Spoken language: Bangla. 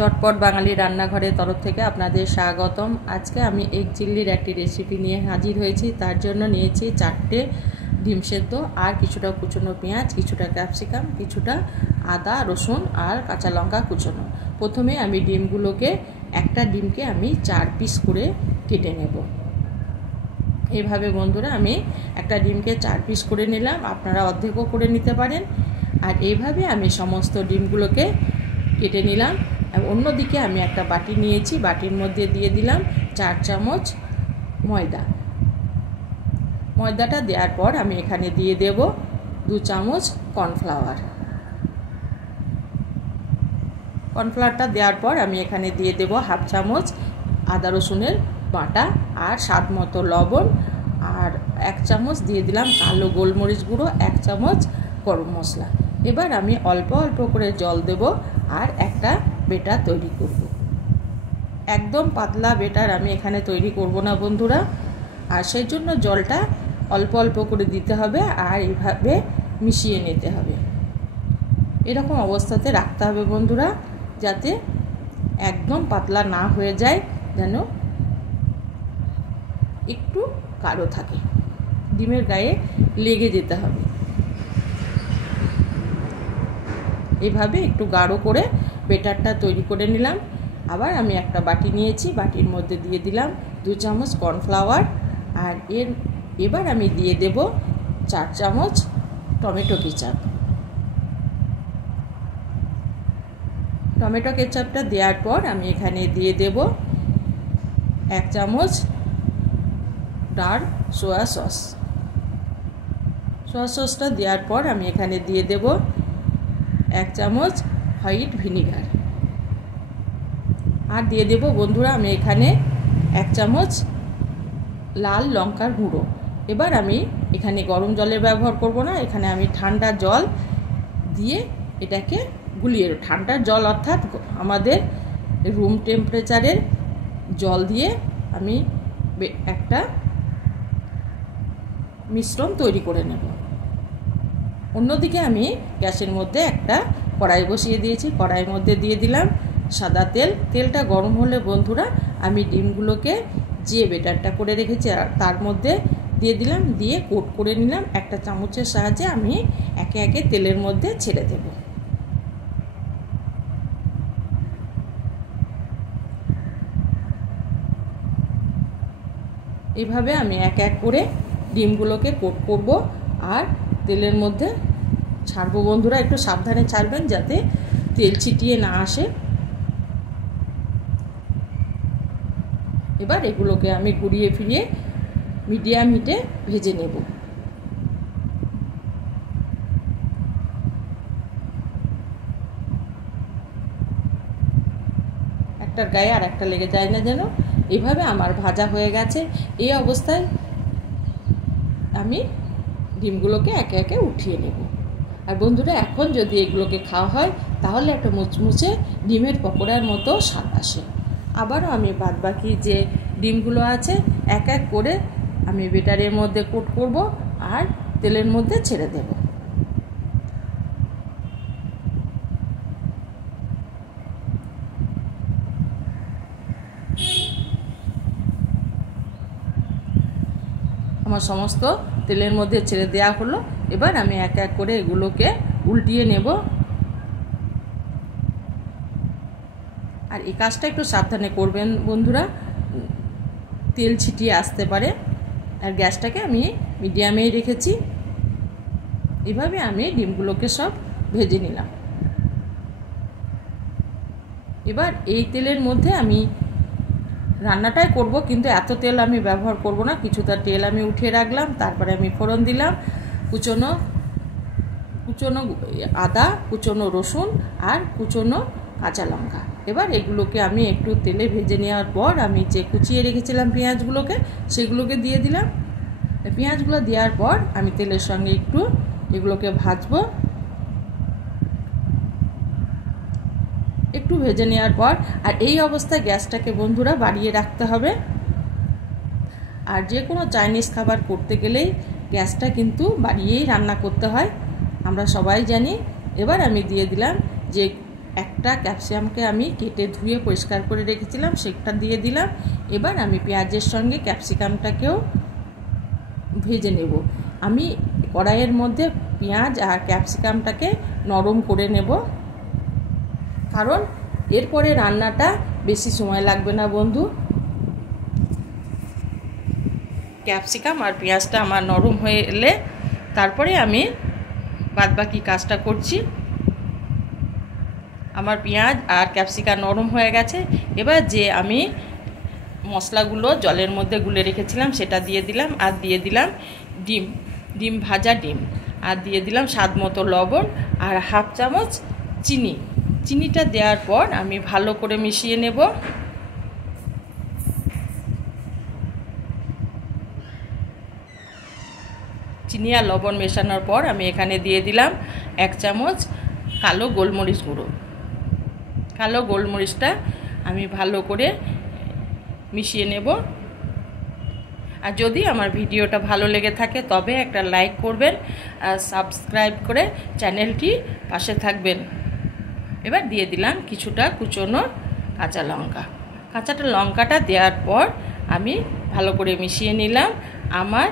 চটপট বাঙালি রান্নাঘরের তরফ থেকে আপনাদের স্বাগতম। আজকে আমি এগ চিল্লির একটি রেসিপি নিয়ে হাজির হয়েছি। তার জন্য নিয়েছি 4টে ডিম সেদ্ধ আর কিছুটা কুচনো পেঁয়াজ, কিছুটা ক্যাপসিকাম, কিছুটা আদা রসুন আর কাঁচা লঙ্কা কুচনো। প্রথমে আমি ডিমগুলোকে, একটা ডিমকে আমি 4 পিস করে কেটে নেব। এইভাবে বন্ধুরা আমি একটা ডিমকে 4 পিস করে নিলাম, আপনারা অর্ধেকও করে নিতে পারেন। আর এইভাবে আমি সমস্ত ডিমগুলোকে কেটে নিলাম। অন্যদিকে আমি একটা বাটি নিয়েছি, বাটির মধ্যে দিয়ে দিলাম 4 চামচ ময়দা। ময়দাটা দেওয়ার পর আমি এখানে দিয়ে দেব 2 চামচ কর্নফ্লাওয়ার। কর্নফ্লাওয়ারটা দেওয়ার পর আমি এখানে দিয়ে দেব 1/2 চামচ আদা রসুনের বাটা আর স্বাদ মতো লবণ, আর 1 চামচ দিয়ে দিলাম কালো গোলমরিচ গুঁড়ো, 1 চামচ গরম মশলা। এবার আমি অল্প অল্প করে জল দেব আর একটা বেটার তৈরি করব। একদম পাতলা বেটার আমি এখানে তৈরি করব না বন্ধুরা, আর সেই জন্য জলটা অল্প অল্প করে দিতে হবে আর এইভাবে মিশিয়ে নিতে হবে। এরকম অবস্থাতে রাখতে হবে বন্ধুরা, যাতে একদম পাতলা না হয়ে যায়, যেন একটু গাঢ় থাকে, ডিমের গায়ে লেগে যেতে হবে। এইভাবে একটু গাঢ় করে বেটারটা তৈরি করে নিলাম। আবার আমি একটা বাটি নিয়েছি, বাটির মধ্যে দিয়ে দিলাম 2 চামচ কর্নফ্লাওয়ার, আর এবার আমি দিয়ে দেব 4 চামচ টমেটো কেচাপ। টমেটো কেচাপটা দেওয়ার পর আমি এখানে দিয়ে দেব 1 চামচ ডার্ক সোয়া সস। সোয়া সসটা দেওয়ার পর আমি এখানে দিয়ে দেব 1 চামচ হোয়াইট ভিনিগার, আর দিয়ে দেব বন্ধুরা আমি এখানে 1 চামচ লাল লঙ্কার গুঁড়ো। এবার আমি এখানে গরম জলের ব্যবহার করব না, এখানে আমি ঠান্ডা জল দিয়ে এটাকে গুলিয়ে, ঠান্ডা জল অর্থাৎ আমাদের রুম টেম্পারেচারের জল দিয়ে আমি একটা মিশ্রণ তৈরি করে নেব। অন্যদিকে আমি গ্যাসের মধ্যে একটা কড়াই বসিয়ে দিয়েছি, কড়াইয়ের মধ্যে দিয়ে দিলাম সাদা তেল। তেলটা গরম হলে বন্ধুরা আমি ডিমগুলোকে যে বেটারটা করে রেখেছি তার মধ্যে দিয়ে দিলাম, দিয়ে কোট করে নিলাম। একটা চামচের সাহায্যে আমি একে একে তেলের মধ্যে ছেড়ে দেব। এইভাবে আমি এক এক করে ডিমগুলোকে কোট করব আর তেলের মধ্যে ছাড়বো বন্ধুরা। একটু সাবধানে ছাড়বেন যাতে তেল ছিটিয়ে না আসে। এবার এগুলোকে আমি ঘুরিয়ে ফিরিয়ে মিডিয়াম হিটে ভেজে নেব। একটার গায়ে আর একটা লেগে যায় না যেন। এইভাবে আমার ভাজা হয়ে গেছে। এই অবস্থায় আমি ডিমগুলোকে একে একে উঠিয়ে নেব। আর বন্ধুরা এখন যদি এগুলোকে খাওয়া হয় তাহলে একটা মুচমুচে ডিমের পকোড়ার মতো স্বাদ আসে। আবারও আমি বাদবাকি যে ডিমগুলো আছে এক এক করে আমি বেটারের মধ্যে কোট করব আর তেলের মধ্যে ছেড়ে দেব। আমার সমস্ত তেলের মধ্যে ছেড়ে দেওয়া হলো। এবার আমি এক এক করে এগুলোকে উল্টিয়ে নেব। আর এই কাজটা একটু সাবধানে করবেন বন্ধুরা, তেল ছিটিয়ে আসতে পারে। আর গ্যাসটাকে আমি মিডিয়ামেই রেখেছি। এভাবে আমি ডিমগুলোকে সব ভেজে নিলাম। এবার এই তেলের মধ্যে আমি রান্নাটাই করব, কিন্তু এত তেল আমি ব্যবহার করব না। কিছুটা তেল আমি উঠিয়ে রাখলাম, তারপরে আমি ফোড়ন দিলাম কুচনো আদা, কুচনো রসুন আর কুচনো কাঁচা লঙ্কা। এবার এগুলোকে আমি একটু তেলে ভেজে নেওয়ার পর আমি যে কুচিয়ে রেখেছিলাম পেঁয়াজগুলোকে সেগুলোকে দিয়ে দিলাম। পেঁয়াজগুলো দেওয়ার পর আমি তেলের সঙ্গে একটু এগুলোকে ভাজবো। একটু ভেজে নেওয়ার পর, আর এই অবস্থায় গ্যাসটাকে বন্ধুরা বাড়িয়ে রাখতে হবে। আর যে কোনো চাইনিজ খাবার করতে গেলেই গ্যাসটা কিন্তু বাড়িয়েই রান্না করতে হয়, আমরা সবাই জানি। এবার আমি দিয়ে দিলাম যে একটা ক্যাপসিকামকে আমি কেটে ধুয়ে পরিষ্কার করে রেখেছিলাম, সেটা দিয়ে দিলাম। এবার আমি পেঁয়াজের সঙ্গে ক্যাপসিকামটাকেও ভেজে নেব। আমি কড়াইয়ের মধ্যে পেঁয়াজ আর ক্যাপসিকামটাকে নরম করে নেব, কারণ এরপরে রান্নাটা বেশি সময় লাগবে না বন্ধু। ক্যাপসিকাম আর পেঁয়াজটা আমার নরম হয়ে এলে তারপরে আমি বাদবাকি কাজটা করছি। আমার পেঁয়াজ আর ক্যাপসিকাম নরম হয়ে গেছে। এবার যে আমি মশলাগুলো জলের মধ্যে গুলে রেখেছিলাম সেটা দিয়ে দিলাম, আর দিয়ে দিলাম ডিম ভাজা ডিম, আর দিয়ে দিলাম স্বাদ মতো লবণ আর হাফ চামচ চিনি। চিনিটা দেওয়ার পর আমি ভালো করে মিশিয়ে নেব। চিনি আর লবণ মেশানোর পর আমি এখানে দিয়ে দিলাম 1 চামচ কালো গোলমরিচ গুঁড়ো। কালো গোলমরিচটা আমি ভালো করে মিশিয়ে নেব। আর যদি আমার ভিডিওটা ভালো লেগে থাকে তবে একটা লাইক করবেন আর সাবস্ক্রাইব করে চ্যানেলটি পাশে থাকবেন। এবার দিয়ে দিলাম কিছুটা কুচনো কাঁচা লঙ্কা। কাঁচাটা লঙ্কাটা দেওয়ার পর আমি ভালো করে মিশিয়ে নিলাম। আমার